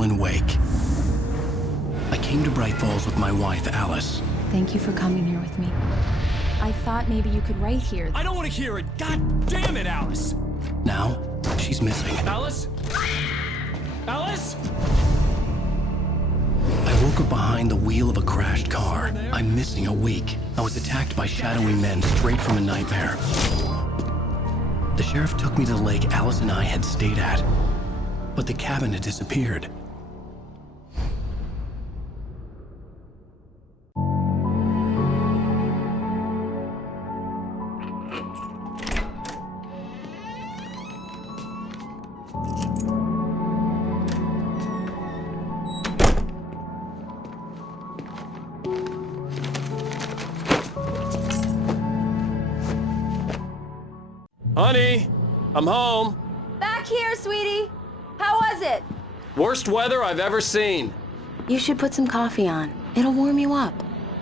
Alanwake. I came to Bright Falls with my wife, Alice. Thank you for coming here with me. I thought maybe you could write here. I don't want to hear it! God damn it, Alice! Now, she's missing. Alice? Alice? I woke up behind the wheel of a crashed car. I'm missing a week. I was attacked by shadowy men straight from a nightmare. The sheriff took me to the lake Alice and I had stayed at, but the cabin had disappeared. Honey, I'm home. Back here, sweetie. How was it? Worst weather I've ever seen. You should put some coffee on. It'll warm you up.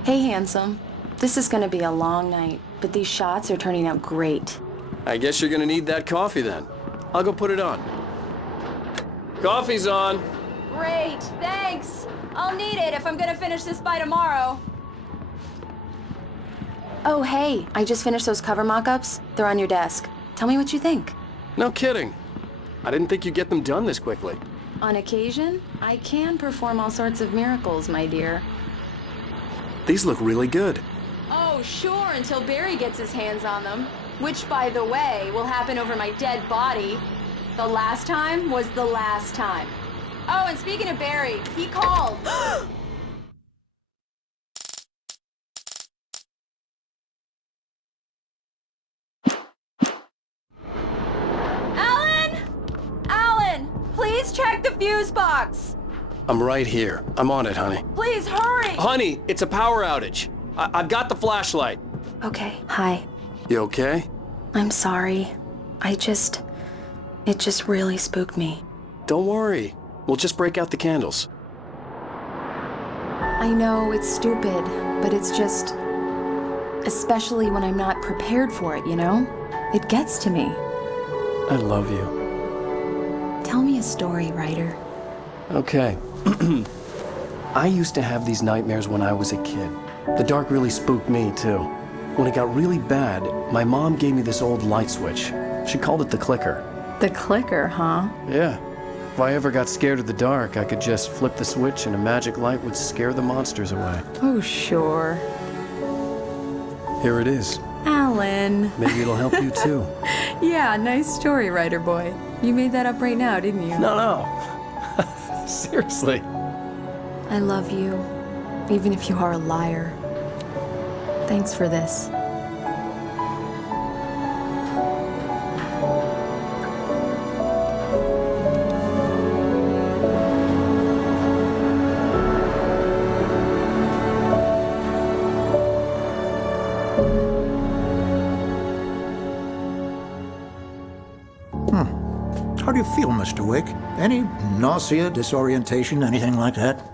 Hey, handsome. This is gonna be a long night, but these shots are turning out great. I guess you're gonna need that coffee then. I'll go put it on. Coffee's on. Great, thanks. I'll need it if I'm gonna finish this by tomorrow. Oh, hey, I just finished those cover mock-ups. They're on your desk. Tell me what you think. No kidding. I didn't think you'd get them done this quickly. On occasion, I can perform all sorts of miracles, my dear. These look really good. Oh, sure, until Barry gets his hands on them. Which, by the way, will happen over my dead body. The last time was the last time. Oh, and speaking of Barry, he called. Alan, please check the fuse box. I'm right here. I'm on it, honey. Please hurry. Honey, it's a power outage. I've got the flashlight. Okay, hi. You okay? I'm sorry. It just really spooked me. Don't worry. We'll just break out the candles. I know it's stupid, but it's just... especially when I'm not prepared for it, you know? It gets to me. I love you. Tell me a story, writer. Okay. I used to have these nightmares when I was a kid. The dark really spooked me, too. When it got really bad, my mom gave me this old light switch. She called it the clicker. The clicker, huh? Yeah. If I ever got scared of the dark, I could just flip the switch and a magic light would scare the monsters away. Oh, sure. Here it is. Alan. Maybe it'll help you, too. Yeah, nice story, writer boy. You made that up right now, didn't you? No. Seriously. I love you, even if you are a liar. Thanks for this. How do you feel, Mr. Wake? Any nausea, disorientation, anything like that?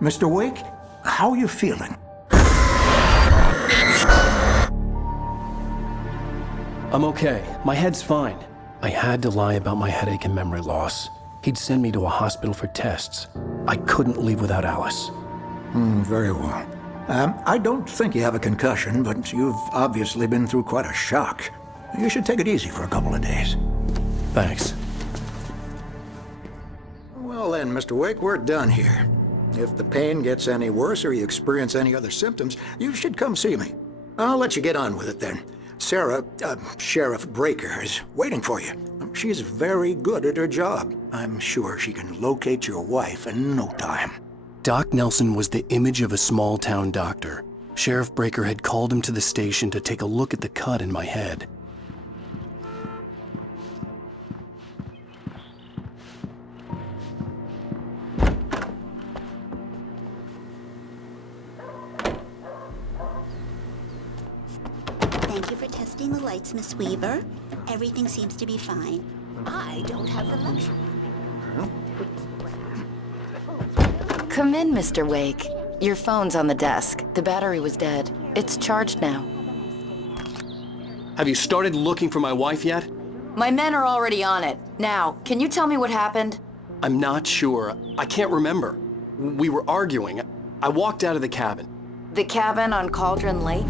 Mr. Wake, how are you feeling? I'm okay. My head's fine. I had to lie about my headache and memory loss. He'd send me to a hospital for tests. I couldn't leave without Alice. Very well. I don't think you have a concussion, but you've obviously been through quite a shock. You should take it easy for a couple of days. Thanks. Well then, Mr. Wake, we're done here. If the pain gets any worse or you experience any other symptoms, you should come see me. I'll let you get on with it then. Sarah, Sheriff Breaker, is waiting for you. She's very good at her job. I'm sure she can locate your wife in no time. Doc Nelson was the image of a small-town doctor. Sheriff Breaker had called him to the station to take a look at the cut in my head. Thank you for testing the lights, Miss Weaver. Everything seems to be fine. I don't have the luxury. Come in, Mr. Wake. Your phone's on the desk. The battery was dead. It's charged now. Have you started looking for my wife yet? My men are already on it. Now, can you tell me what happened? I'm not sure. I can't remember. We were arguing. I walked out of the cabin. The cabin on Cauldron Lake?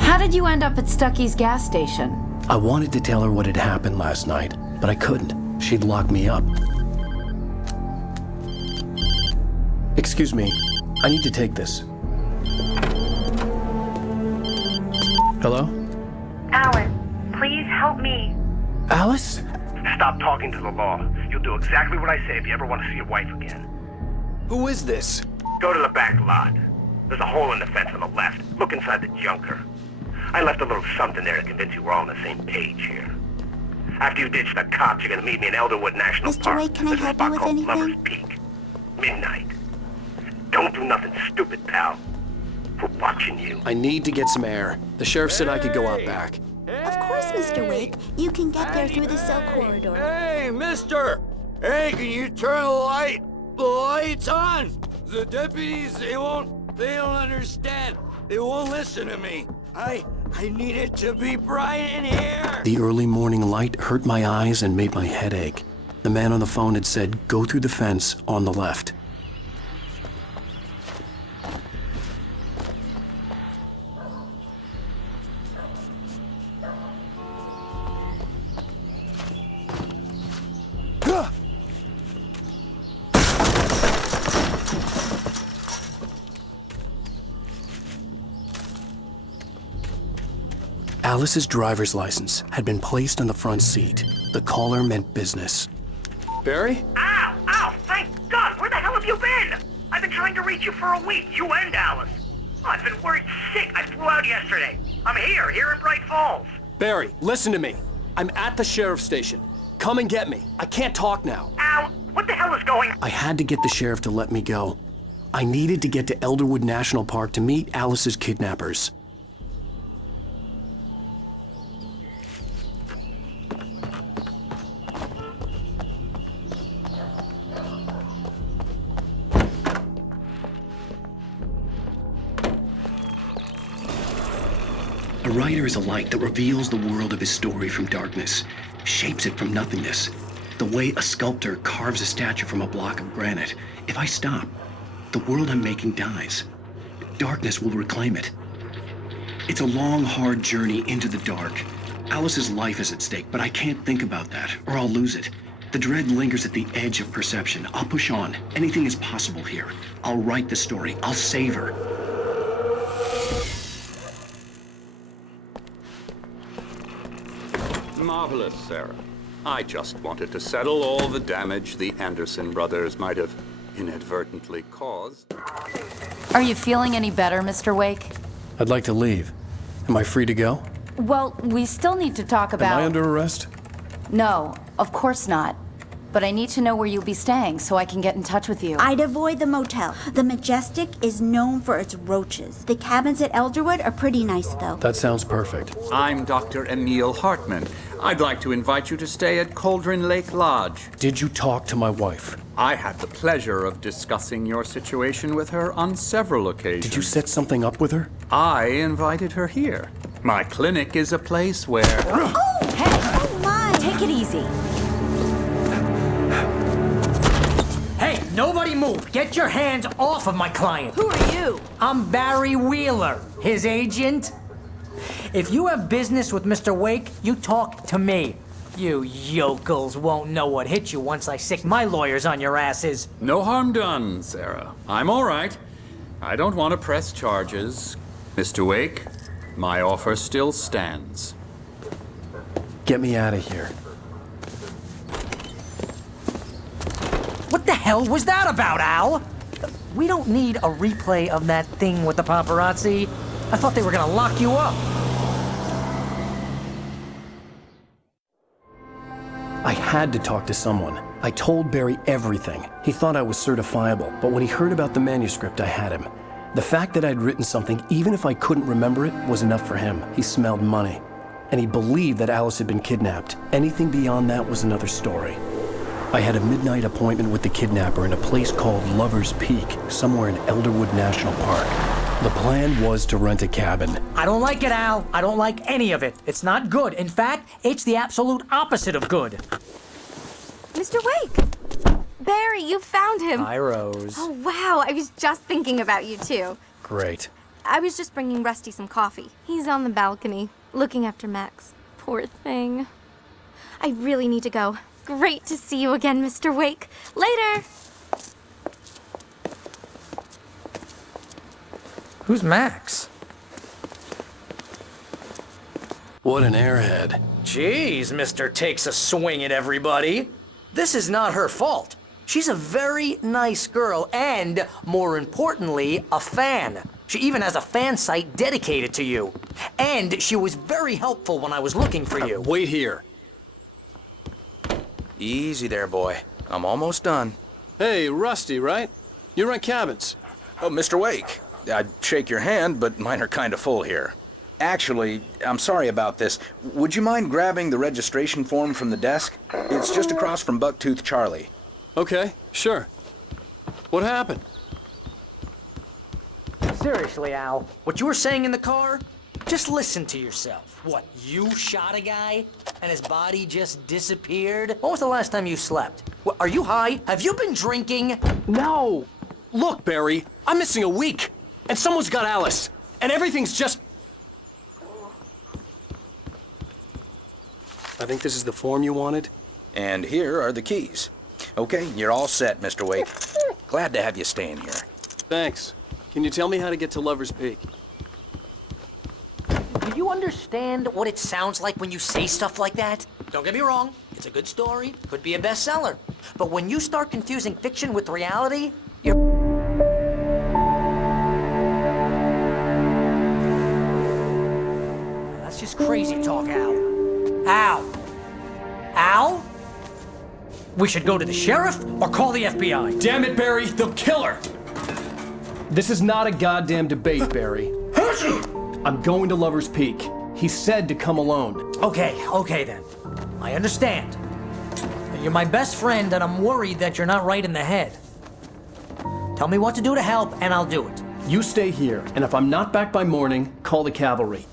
How did you end up at Stucky's gas station? I wanted to tell her what had happened last night, but I couldn't. She'd locked me up. Excuse me. I need to take this. Hello? Alan, please help me. Alice? Stop talking to the law. You'll do exactly what I say if you ever want to see your wife again. Who is this? Go to the back lot. There's a hole in the fence on the left. Look inside the junker. I left a little something there to convince you we're all on the same page here. After you ditch the cops, you're gonna meet me in Elderwood National Mr. Park. Wake, can I There's a help spot you with called anything? Lover's Peak. Midnight. Don't do nothing stupid, pal. We're watching you. I need to get some air. The sheriff said I could go out back. Of course, Mr. Wake. You can get there through the cell corridor. Hey, mister! Hey, can you turn the lights on? The deputies, they don't understand. They won't listen to me. I need it to be bright in here. The early morning light hurt my eyes and made my head ache. The man on the phone had said, go through the fence on the left. Alice's driver's license had been placed on the front seat. The caller meant business. Barry? Ow! Ow! Thank God! Where the hell have you been? I've been trying to reach you for a week, you and Alice. Oh, I've been worried sick. I flew out yesterday. I'm here in Bright Falls. Barry, listen to me. I'm at the sheriff's station. Come and get me. I can't talk now. Ow! What the hell is going on? I had to get the sheriff to let me go. I needed to get to Elderwood National Park to meet Alice's kidnappers. A writer is a light that reveals the world of his story from darkness, shapes it from nothingness. The way a sculptor carves a statue from a block of granite. If I stop, the world I'm making dies. Darkness will reclaim it. It's a long, hard journey into the dark. Alice's life is at stake, but I can't think about that, or I'll lose it. The dread lingers at the edge of perception. I'll push on. Anything is possible here. I'll write the story. I'll save her. Marvelous, Sarah. I just wanted to settle all the damage the Anderson brothers might have inadvertently caused. Are you feeling any better, Mr. Wake? I'd like to leave. Am I free to go? Well, we still need to talk about... Am I under arrest? No, of course not. But I need to know where you'll be staying so I can get in touch with you. I'd avoid the motel. The Majestic is known for its roaches. The cabins at Elderwood are pretty nice, though. That sounds perfect. I'm Dr. Emil Hartman. I'd like to invite you to stay at Cauldron Lake Lodge. Did you talk to my wife? I had the pleasure of discussing your situation with her on several occasions. Did you set something up with her? I invited her here. My clinic is a place where... Oh, hey! Oh, my! Take it easy. Hey, nobody move! Get your hands off of my client! Who are you? I'm Barry Wheeler, his agent. If you have business with Mr. Wake, you talk to me. You yokels won't know what hit you once I sick my lawyers on your asses. No harm done, Sarah. I'm all right. I don't want to press charges. Mr. Wake, my offer still stands. Get me out of here. What the hell was that about, Al? We don't need a replay of that thing with the paparazzi. I thought they were gonna lock you up. I had to talk to someone. I told Barry everything. He thought I was certifiable, but when he heard about the manuscript, I had him. The fact that I'd written something, even if I couldn't remember it, was enough for him. He smelled money. And he believed that Alice had been kidnapped. Anything beyond that was another story. I had a midnight appointment with the kidnapper in a place called Lover's Peak, somewhere in Elderwood National Park. The plan was to rent a cabin. I don't like it, Al. I don't like any of it. It's not good. In fact, it's the absolute opposite of good. Mr. Wake, Barry, you found him. Hi, Rose. Oh, wow. I was just thinking about you, too. Great. I was just bringing Rusty some coffee. He's on the balcony, looking after Max. Poor thing. I really need to go. Great to see you again, Mr. Wake. Later! Who's Max? What an airhead. Jeez, Mr. Takes a swing at everybody. This is not her fault. She's a very nice girl and, more importantly, a fan. She even has a fan site dedicated to you. And she was very helpful when I was looking for you. Wait here. Easy there, boy. I'm almost done. Hey, Rusty, right? You rent cabins. Oh, Mr. Wake. I'd shake your hand, but mine are kind of full here. Actually, I'm sorry about this. Would you mind grabbing the registration form from the desk? It's just across from Bucktooth Charlie. Okay, sure. What happened? Seriously, Al, what you were saying in the car? Just listen to yourself. What, you shot a guy and his body just disappeared? When was the last time you slept? What, are you high? Have you been drinking? No! Look, Barry, I'm missing a week, and someone's got Alice, and everything's just... I think this is the form you wanted. And here are the keys. Okay, you're all set, Mr. Wake. Glad to have you staying here. Thanks. Can you tell me how to get to Lover's Peak? Do you understand what it sounds like when you say stuff like that? Don't get me wrong, it's a good story, could be a bestseller. But when you start confusing fiction with reality, you're... That's just crazy talk, Al. Al? Al? We should go to the sheriff or call the FBI. Damn it, Barry, they'll kill her! This is not a goddamn debate, Barry. I'm going to Lover's Peak. He said to come alone. Okay then. I understand. You're my best friend and I'm worried that you're not right in the head. Tell me what to do to help and I'll do it. You stay here, and if I'm not back by morning, call the cavalry.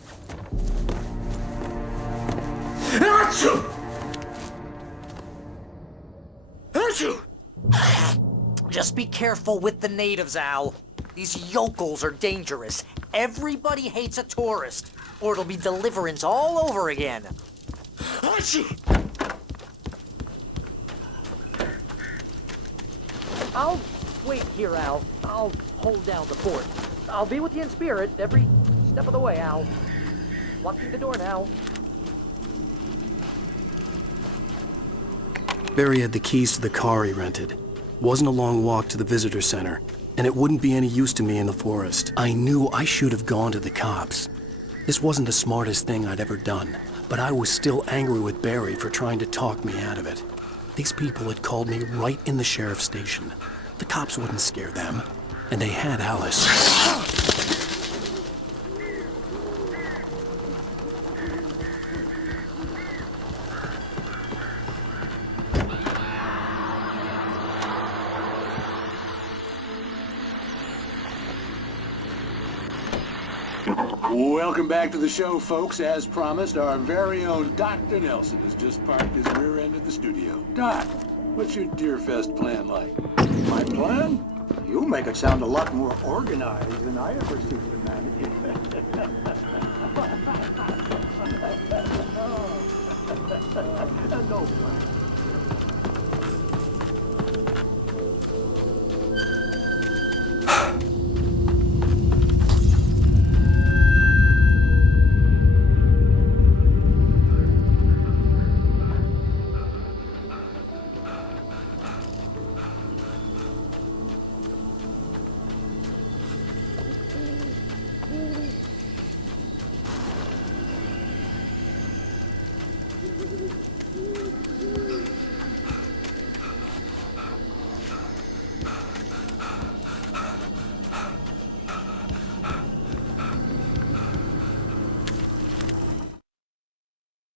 Achoo! Achoo! Just be careful with the natives, Al. These yokels are dangerous. Everybody hates a tourist, or it'll be deliverance all over again. Achoo! I'll wait here, Al. I'll hold down the fort. I'll be with you in spirit every step of the way, Al. Locking the door now. Barry had the keys to the car he rented. Wasn't a long walk to the visitor center, and it wouldn't be any use to me in the forest. I knew I should have gone to the cops. This wasn't the smartest thing I'd ever done, but I was still angry with Barry for trying to talk me out of it. These people had called me right in the sheriff's station. The cops wouldn't scare them, and they had Alice. Welcome back to the show, folks. As promised, our very own Dr. Nelson has just parked his rear end in the studio. Doc, what's your Deerfest plan like? My plan? You make it sound a lot more organized than I ever seem to manage. No plan.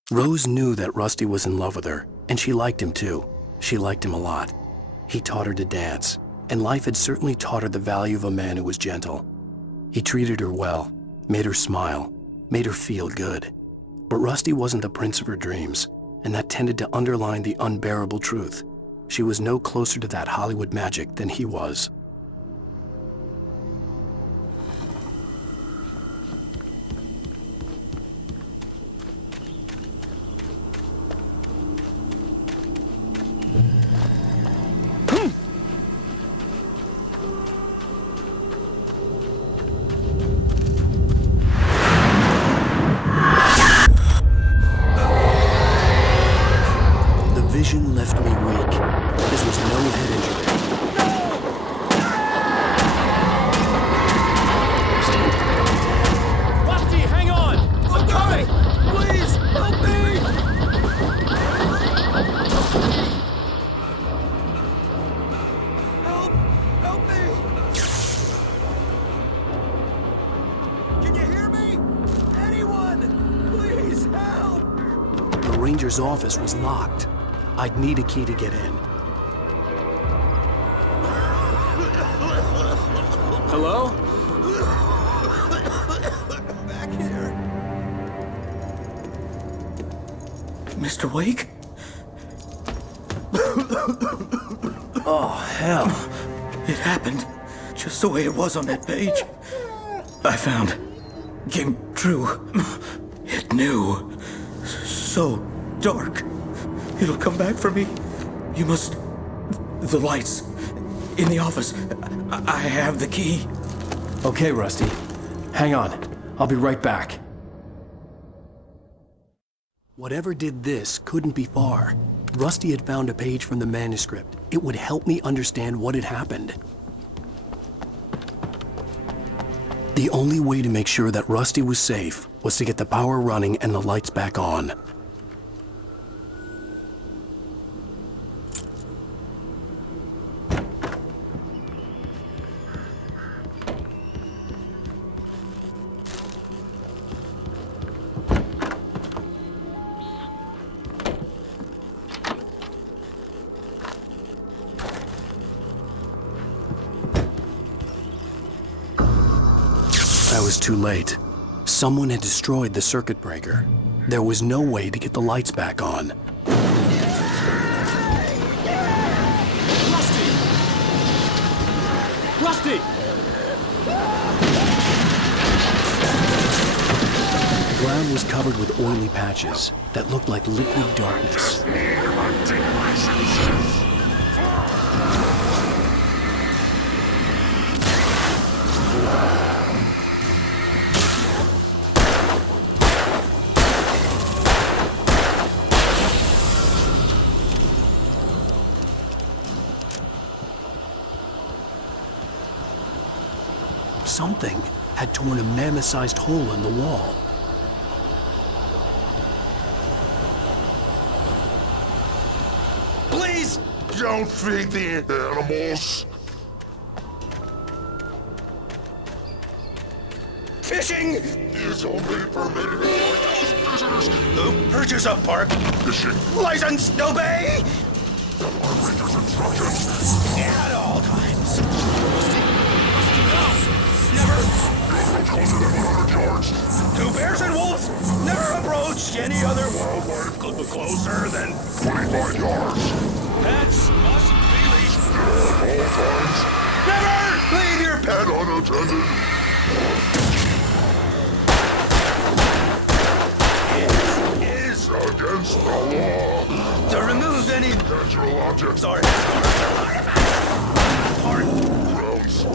Rose knew that Rusty was in love with her, and she liked him too. She liked him a lot. He taught her to dance, and life had certainly taught her the value of a man who was gentle. He treated her well, made her smile, made her feel good. But Rusty wasn't the prince of her dreams, and that tended to underline the unbearable truth. she was no closer to that Hollywood magic than he was. Vision left me weak. This was no head injury. Rusty, hang on! I'm coming! Please, help me! Help me! Can you hear me? Anyone! Please, help! The ranger's office was locked. I'd need a key to get in. Hello? Back here. Mr. Wake? Oh, hell. It happened just the way it was on that page. I found. Came true. It knew. So dark. It'll come back for me. You must... The lights. In the office. I have the key. Okay, Rusty. Hang on. I'll be right back. Whatever did this couldn't be far. Rusty had found a page from the manuscript. It would help me understand what had happened. The only way to make sure that Rusty was safe was to get the power running and the lights back on. I was too late. Someone had destroyed the circuit breaker. There was no way to get the lights back on. Rusty! Rusty! The ground was covered with oily patches that looked like liquid darkness. Something had torn a mammoth-sized hole in the wall. Please don't feed the animals. Fishing is only permitted for those visitors who purchase a park fishing license. Obey instructions at all times. Never closer than 100 yards. To bears and wolves, never approach any other wildlife closer than 25 yards. Pets must be leashed at all times. Never leave your pet unattended. It is against the law to remove any natural objects or grounds.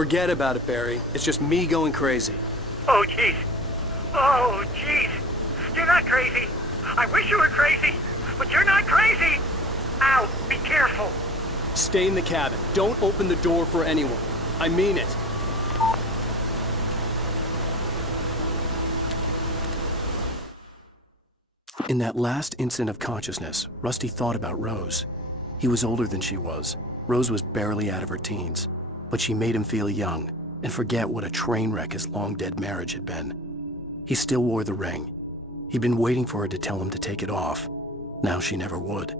Forget about it, Barry. It's just me going crazy. Oh, jeez. Oh, jeez. You're not crazy. I wish you were crazy, but you're not crazy. Ow, be careful. Stay in the cabin. Don't open the door for anyone. I mean it. In that last instant of consciousness, Rusty thought about Rose. He was older than she was. Rose was barely out of her teens, but she made him feel young and forget what a train wreck his long-dead marriage had been. He still wore the ring. He'd been waiting for her to tell him to take it off. Now she never would.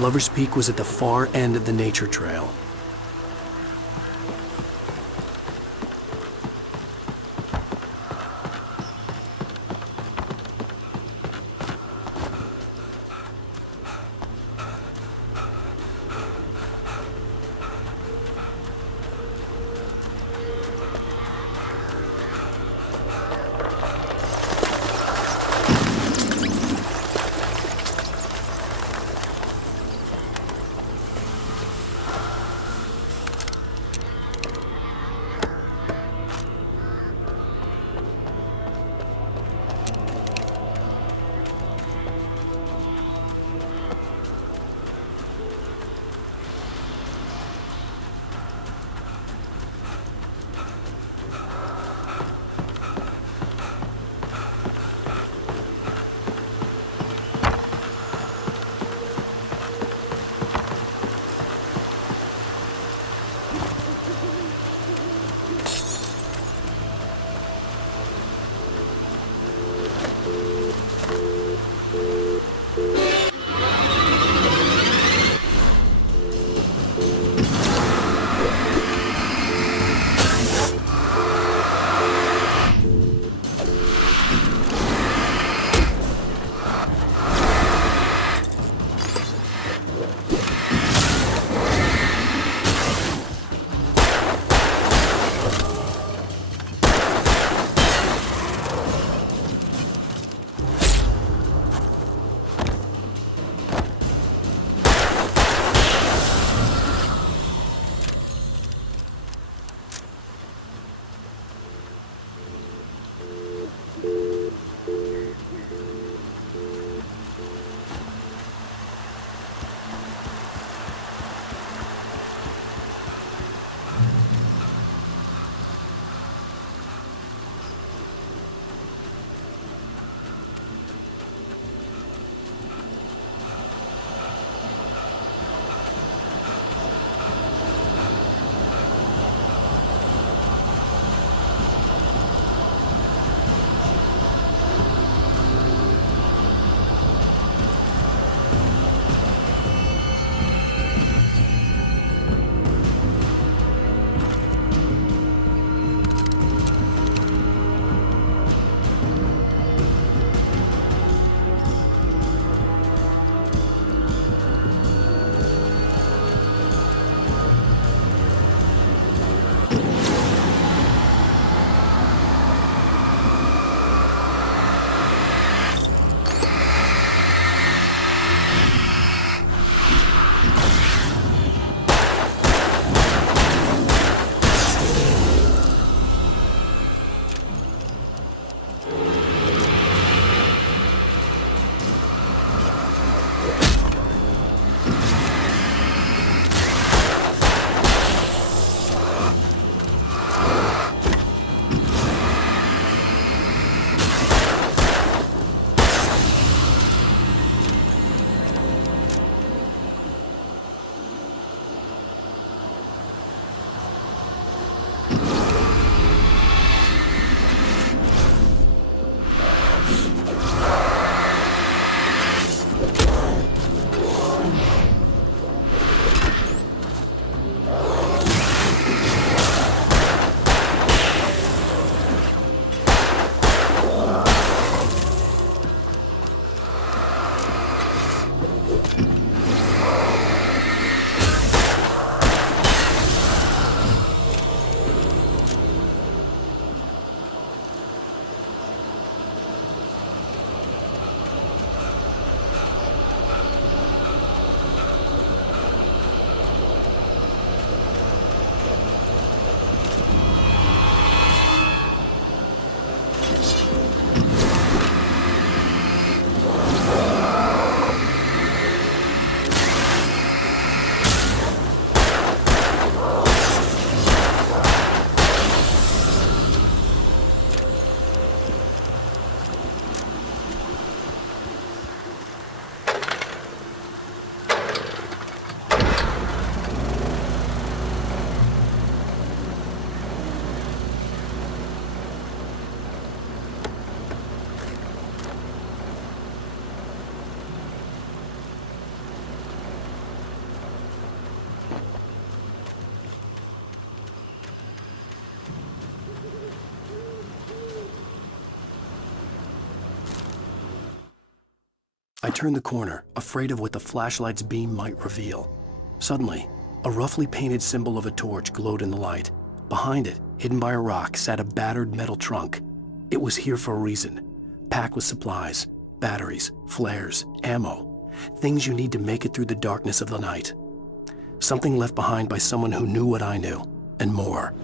Lover's Peak was at the far end of the nature trail. I turned the corner, afraid of what the flashlight's beam might reveal. Suddenly, a roughly painted symbol of a torch glowed in the light. Behind it, hidden by a rock, sat a battered metal trunk. It was here for a reason, packed with supplies, batteries, flares, ammo, things you need to make it through the darkness of the night. Something left behind by someone who knew what I knew, and more.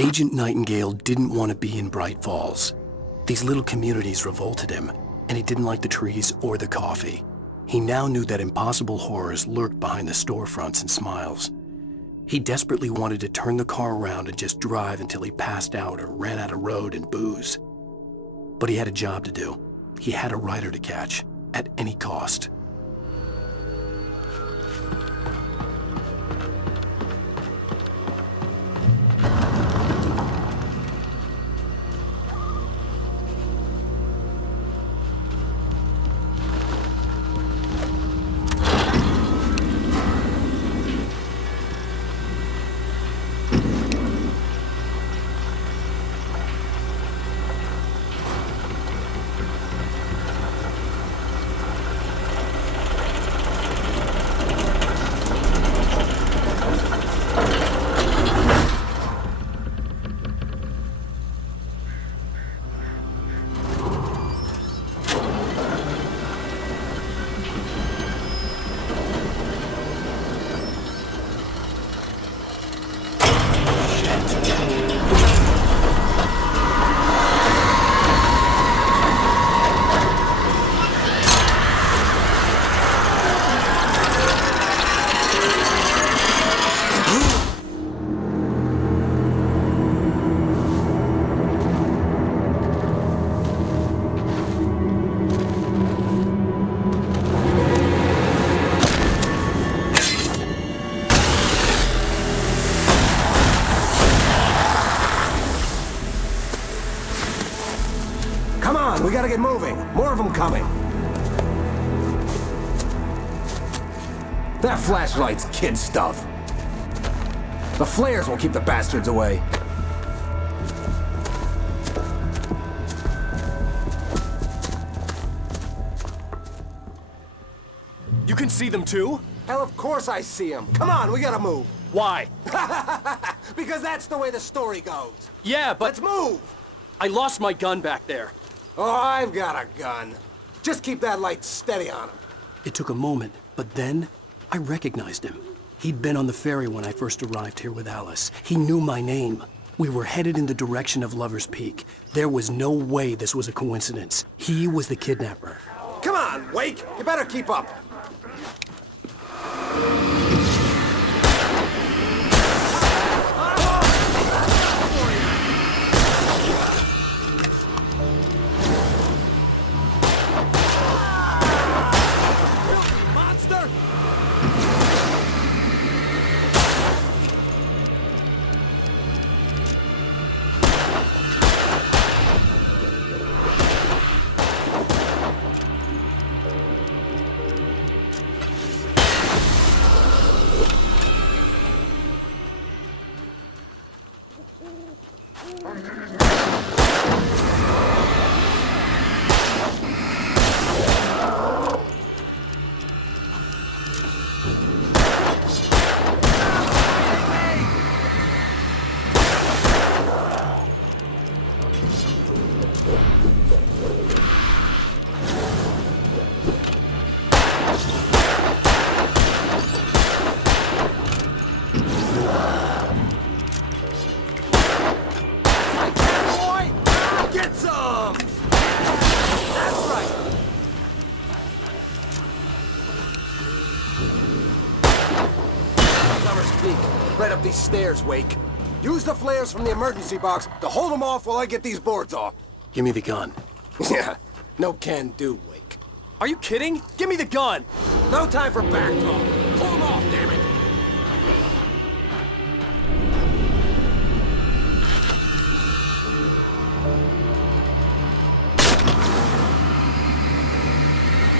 Agent Nightingale didn't want to be in Bright Falls. These little communities revolted him, and he didn't like the trees or the coffee. He now knew that impossible horrors lurked behind the storefronts and smiles. He desperately wanted to turn the car around and just drive until he passed out or ran out of road and booze. But he had a job to do. He had a rider to catch, at any cost. moving. More of them coming. That flashlight's kid stuff. The flares will keep the bastards away. You can see them too? Hell, of course I see them. Come on, we gotta move. Why? Because that's the way the story goes. Yeah, but... Let's move! I lost my gun back there. Oh, I've got a gun. Just keep that light steady on him. It took a moment, but then I recognized him. He'd been on the ferry when I first arrived here with Alice. He knew my name. We were headed in the direction of Lover's Peak. There was no way this was a coincidence. He was the kidnapper. Come on, Wake! You better keep up. Right up these stairs, Wake. Use the flares from the emergency box to hold them off while I get these boards off. Give me the gun. Yeah, no can do, Wake. Are you kidding? Give me the gun! No time for back talk. Pull them off, damn it!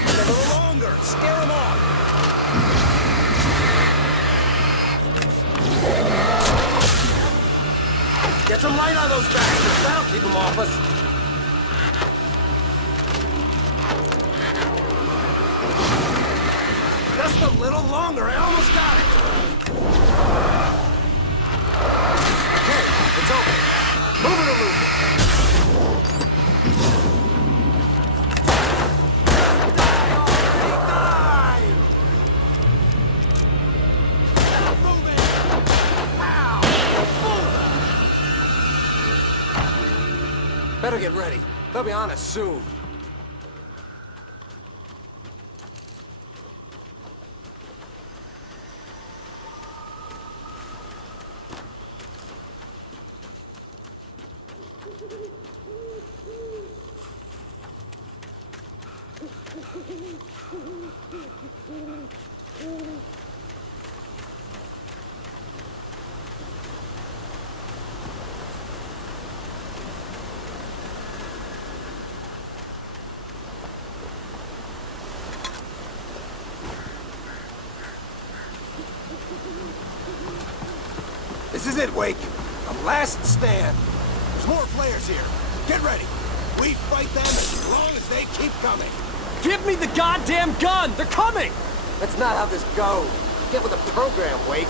A little longer. Scare them off. Get some light on those bastards. That'll keep them off us. Just a little longer. I almost got it. Okay, it's open. Move it or lose it. Better get ready. They'll be on us soon. This is it, Wake. The last stand. There's more flares here. Get ready. We fight them as long as they keep coming. Give me the goddamn gun! They're coming! That's not how this goes. Get with the program, Wake.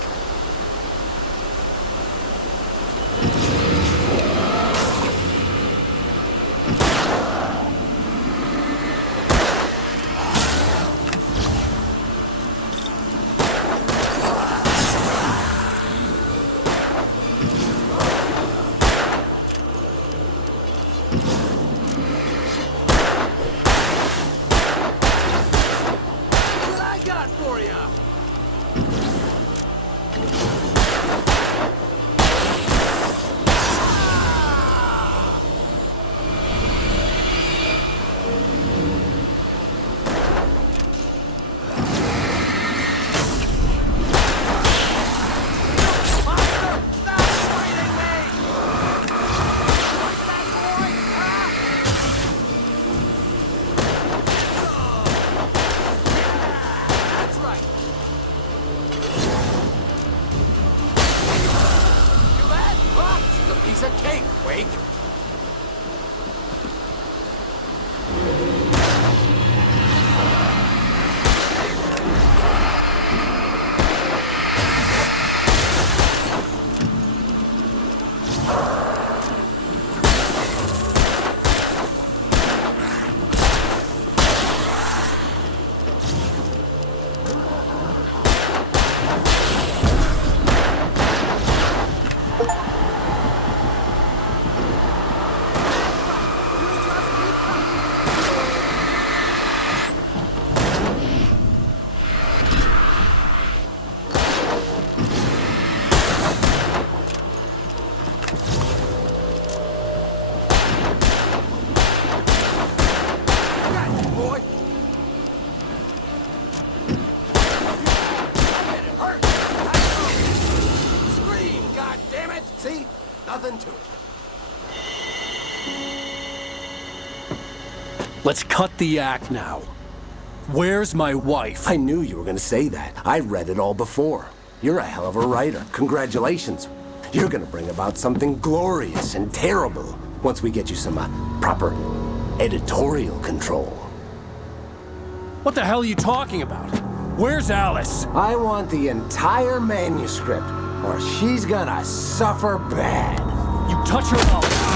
Let's cut the act now. Where's my wife? I knew you were gonna say that. I read it all before. You're a hell of a writer. Congratulations. You're gonna bring about something glorious and terrible once we get you some proper editorial control. What the hell are you talking about? Where's Alice? I want the entire manuscript, or she's gonna suffer bad. You touch her, I'll...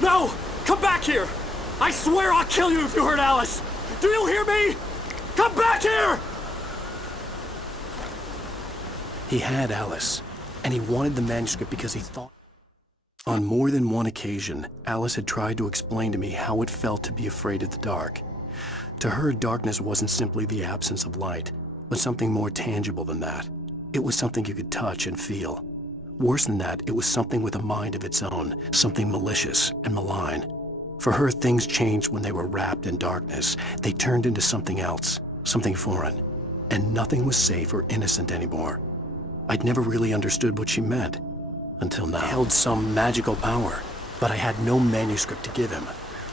No! Come back here! I swear I'll kill you if you hurt Alice! Do you hear me? Come back here! He had Alice, and he wanted the manuscript because he thought... On more than one occasion, Alice had tried to explain to me how it felt to be afraid of the dark. To her, darkness wasn't simply the absence of light, but something more tangible than that. It was something you could touch and feel. Worse than that, it was something with a mind of its own, something malicious and malign. For her, things changed when they were wrapped in darkness. They turned into something else, something foreign, and nothing was safe or innocent anymore. I'd never really understood what she meant, until now. I held some magical power, but I had no manuscript to give him.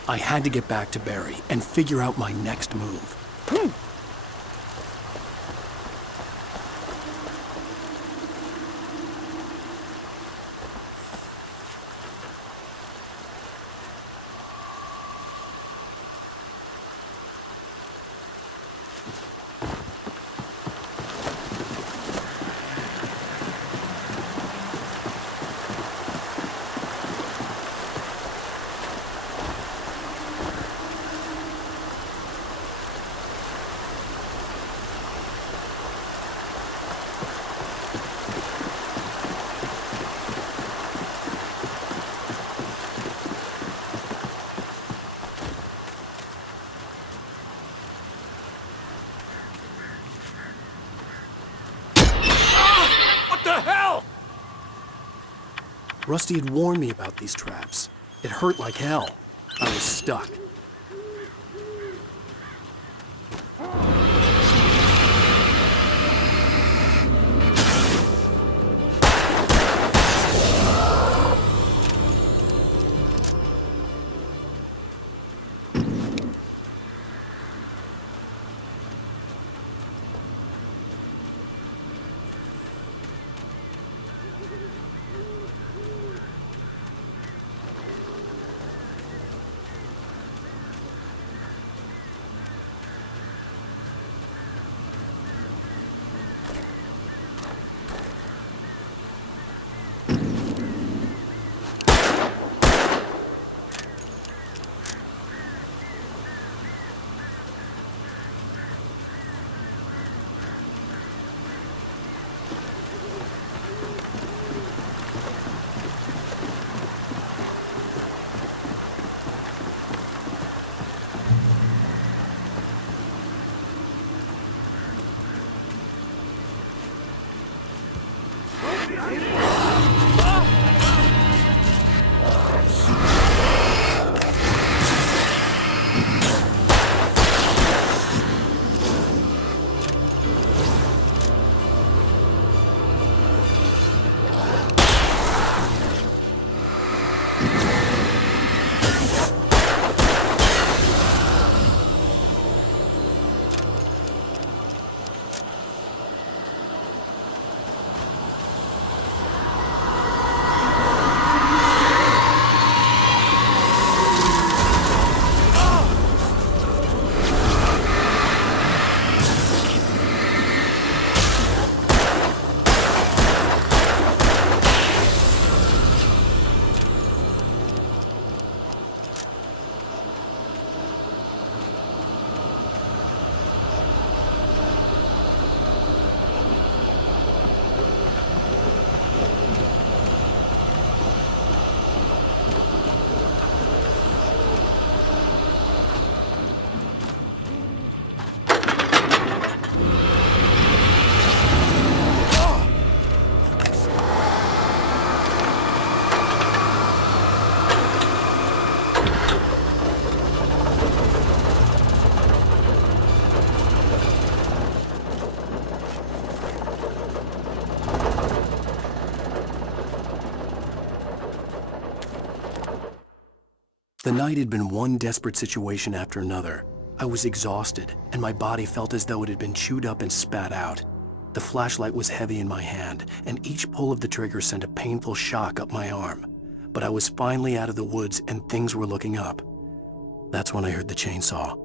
I had to get back to Barry and figure out my next move. Rusty had warned me about these traps. It hurt like hell. I was stuck. The night had been one desperate situation after another. I was exhausted, and my body felt as though it had been chewed up and spat out. The flashlight was heavy in my hand, and each pull of the trigger sent a painful shock up my arm. But I was finally out of the woods, and things were looking up. That's when I heard the chainsaw.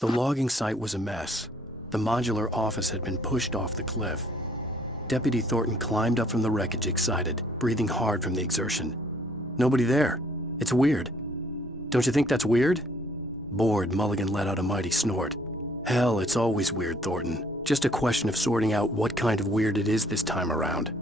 The logging site was a mess. The modular office had been pushed off the cliff. Deputy Thornton climbed up from the wreckage excited, breathing hard from the exertion. Nobody there. It's weird. Don't you think that's weird? Bored, Mulligan let out a mighty snort. Hell, it's always weird, Thornton. Just a question of sorting out what kind of weird it is this time around.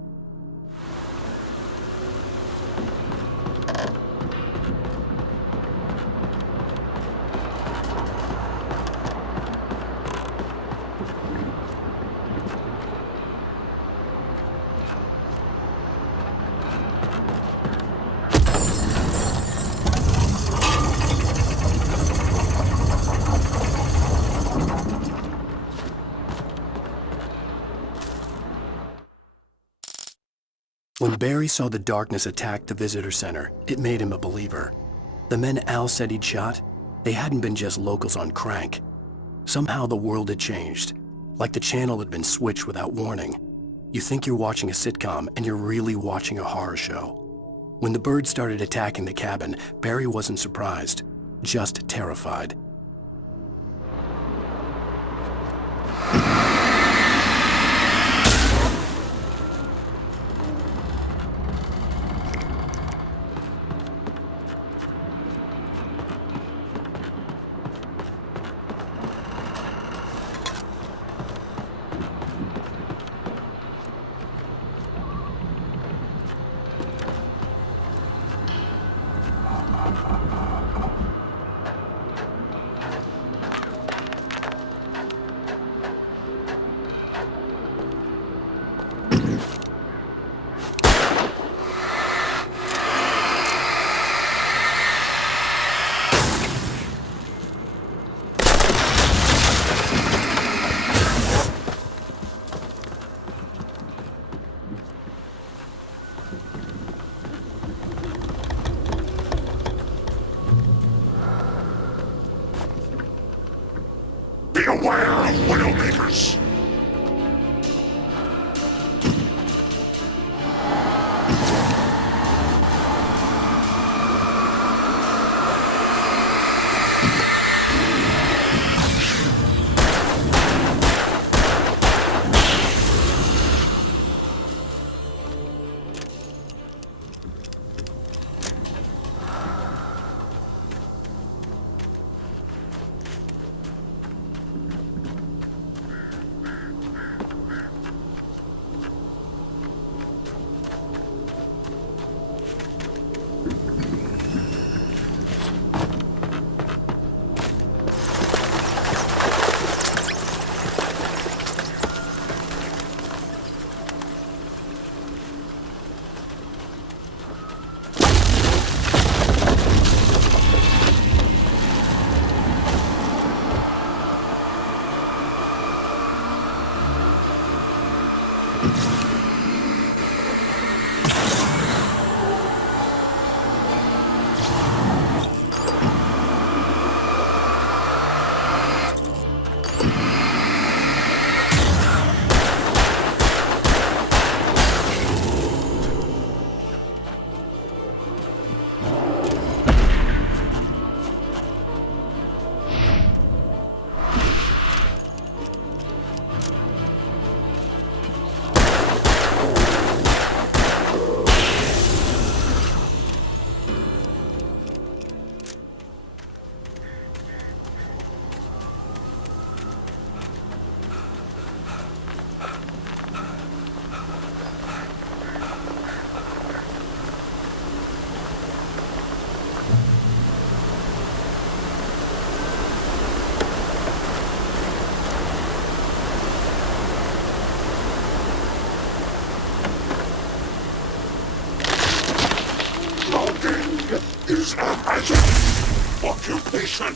When Barry saw the darkness attack the visitor center, it made him a believer. The men Al said he'd shot, they hadn't been just locals on crank. Somehow the world had changed, like the channel had been switched without warning. You think you're watching a sitcom, and you're really watching a horror show. When the birds started attacking the cabin, Barry wasn't surprised, just terrified. Beware of Widowmakers! Is a magic occupation.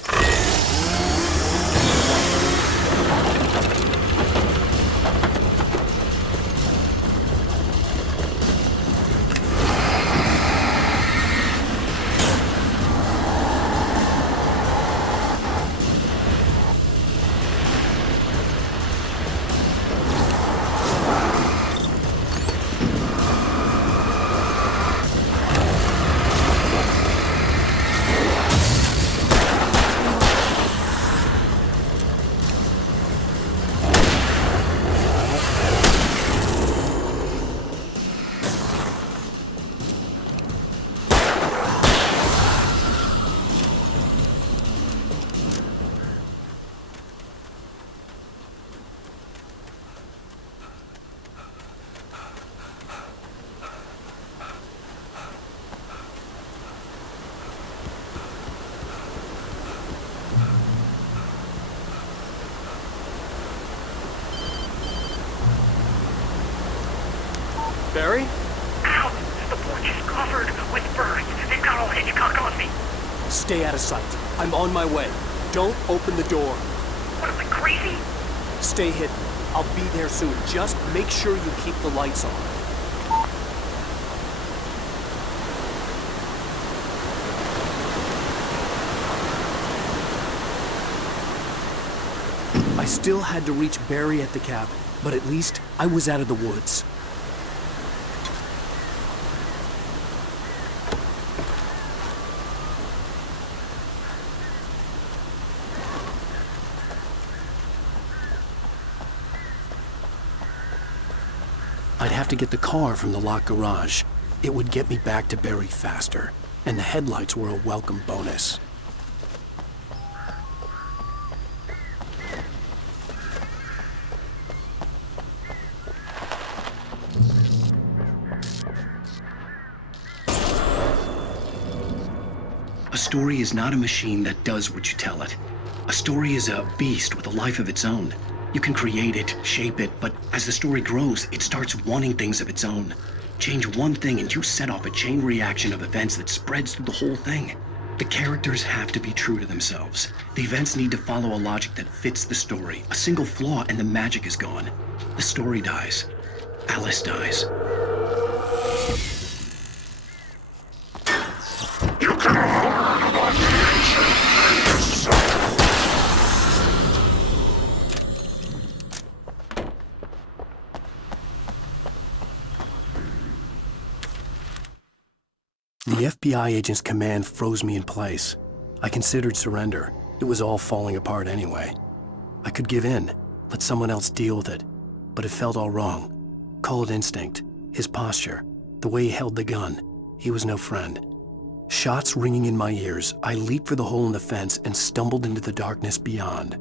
Barry? Ow! The porch is covered with birds. They've got all Hitchcock on me. Stay out of sight. I'm on my way. Don't open the door. What am I, crazy? Stay hidden. I'll be there soon. Just make sure you keep the lights on. I still had to reach Barry at the cabin, but at least I was out of the woods. I'd have to get the car from the locked garage. It would get me back to Barry faster, and the headlights were a welcome bonus. A story is not a machine that does what you tell it. A story is a beast with a life of its own. You can create it, shape it, but as the story grows, it starts wanting things of its own. Change one thing and you set off a chain reaction of events that spreads through the whole thing. The characters have to be true to themselves. The events need to follow a logic that fits the story. A single flaw and the magic is gone. The story dies. Alice dies. You can learn what nature is. The FBI agent's command froze me in place. I considered surrender. It was all falling apart anyway. I could give in, let someone else deal with it, but it felt all wrong. Call it instinct, his posture, the way he held the gun. He was no friend. Shots ringing in my ears, I leaped for the hole in the fence and stumbled into the darkness beyond.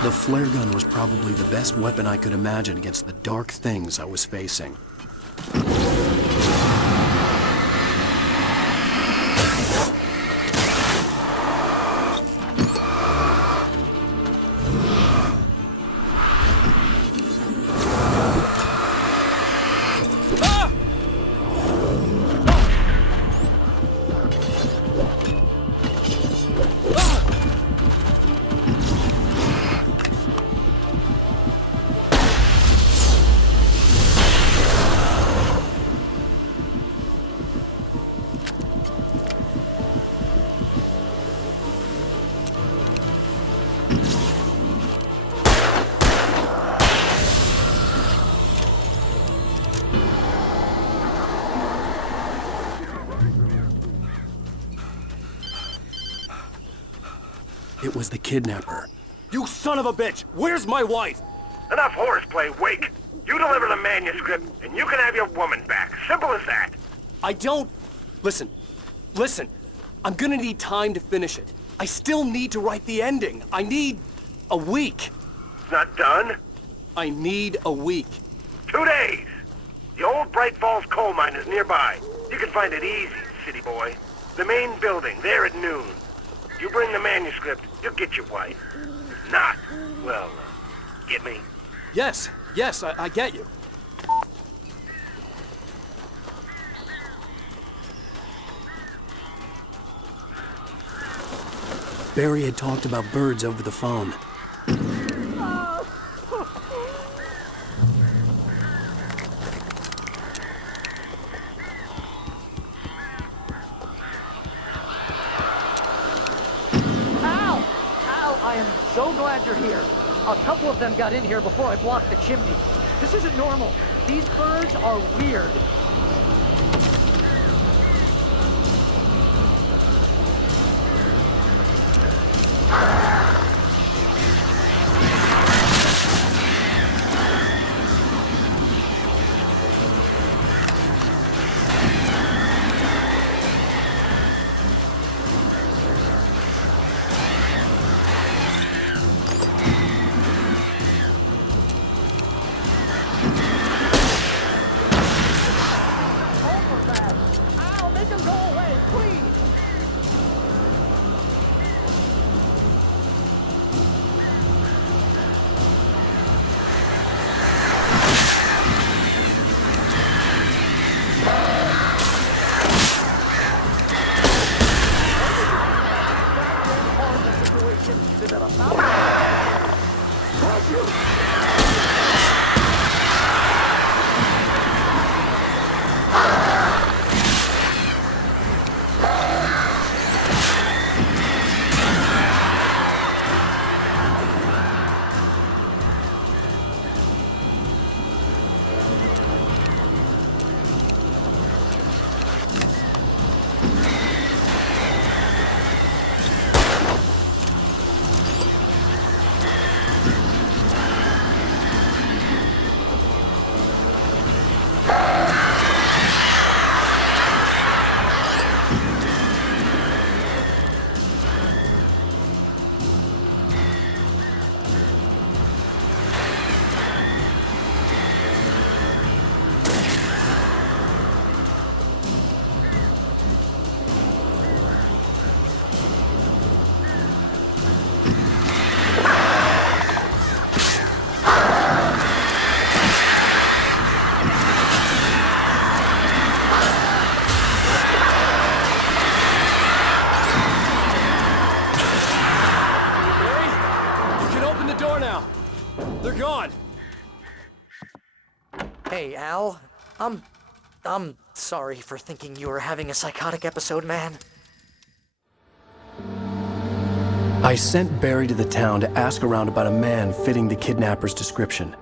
The flare gun was probably the best weapon I could imagine against the dark things I was facing. It was the kidnapper. You son of a bitch! Where's my wife? Enough horseplay, Wake. You deliver the manuscript, and you can have your woman back. Simple as that. I don't... Listen. I'm gonna need time to finish it. I still need to write the ending. I need a week. It's not done? I need a week. 2 days. The old Bright Falls coal mine is nearby. You can find it easy, city boy. The main building, there at noon. You bring the manuscript, you'll get your wife. If not, well, get me? Yes, I get you. Barry had talked about birds over the phone. I am so glad you're here. A couple of them got in here before I blocked the chimney. This isn't normal. These birds are weird. Hey, Al. I'm sorry for thinking you were having a psychotic episode, man. I sent Barry to the town to ask around about a man fitting the kidnapper's description.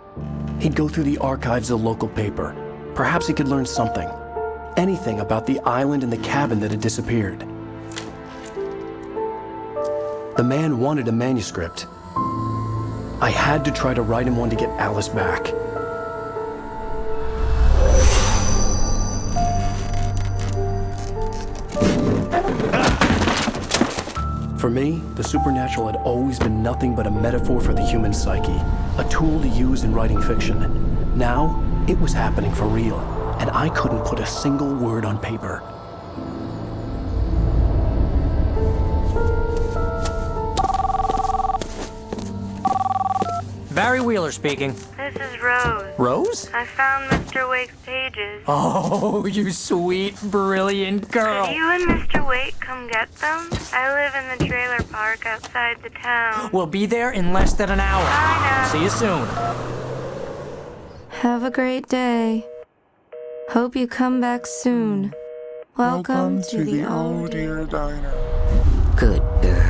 He'd go through the archives of the local paper. Perhaps he could learn something. Anything about the island and the cabin that had disappeared. The man wanted a manuscript. I had to try to write him one to get Alice back. For me, the supernatural had always been nothing but a metaphor for the human psyche, a tool to use in writing fiction. Now, it was happening for real, and I couldn't put a single word on paper. Barry Wheeler speaking. This is Rose. Rose? I found Mr. Wake's pages. Oh, you sweet, brilliant girl. Could you and Mr. Wake come get them? I live in the trailer park outside the town. We'll be there in less than an hour. Bye now. See you soon. Have a great day. Hope you come back soon. Welcome to the Oh Dear Diner. Good girl.